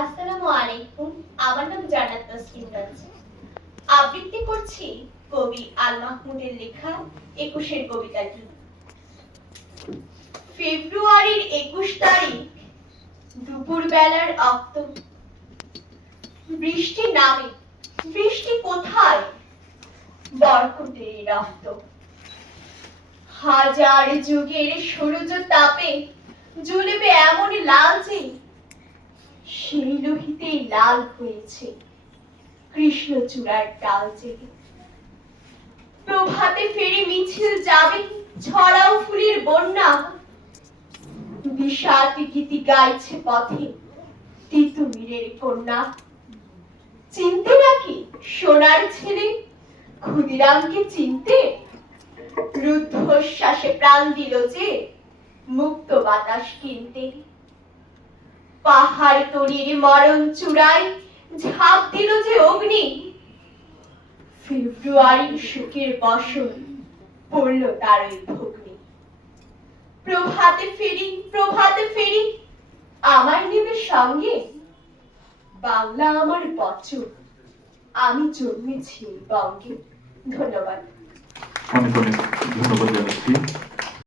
আসসালামু আলাইকুম। আমার নাম জান্নাত তাসলিম রাজ। আবৃত্তি করছি কবি আল মাহমুদের লেখা ২১-এর কবিতাটি। ফেব্রুয়ারির ২১ তারিখ দুপুর বেলার অক্ত। বৃষ্টি নামে, বৃষ্টি কোথায়? বরকতের রক্ত। হাজার যুগের সূরজ তাপে জ্বলবে এমন লাল যে সেই লোহিতে লাল হয়েছে কৃষ্ণচূড়ার ডাল জেগে। প্রভাতে ফেরি মিছিল যাবে ছড়াও ফুলের বন্যা, বিষাদ গীতি গাইছে পথে তিতুমিরের কন্যা। চিনতে নাকি সোনার ছেলে ক্ষুদিরামকে চিনতে? রুদ্ধশ্বাসে প্রাণ দিল যে মুক্ত বাতাস কিনতে। পাহাড় তলির মরণ চূড়ায় ঝাঁপ দিল যে অগ্নি, ফেব্রুয়ারির শোকের বসন পড়ল তার ওই ভগ্নি। প্রভাতে ফেরি আমার নেবে সঙ্গে, বাংলা আমার বচন, আমি জন্মেছি বঙ্গে। ধন্যবাদ। অনেক অনেক ধন্যবাদ জানাচ্ছি।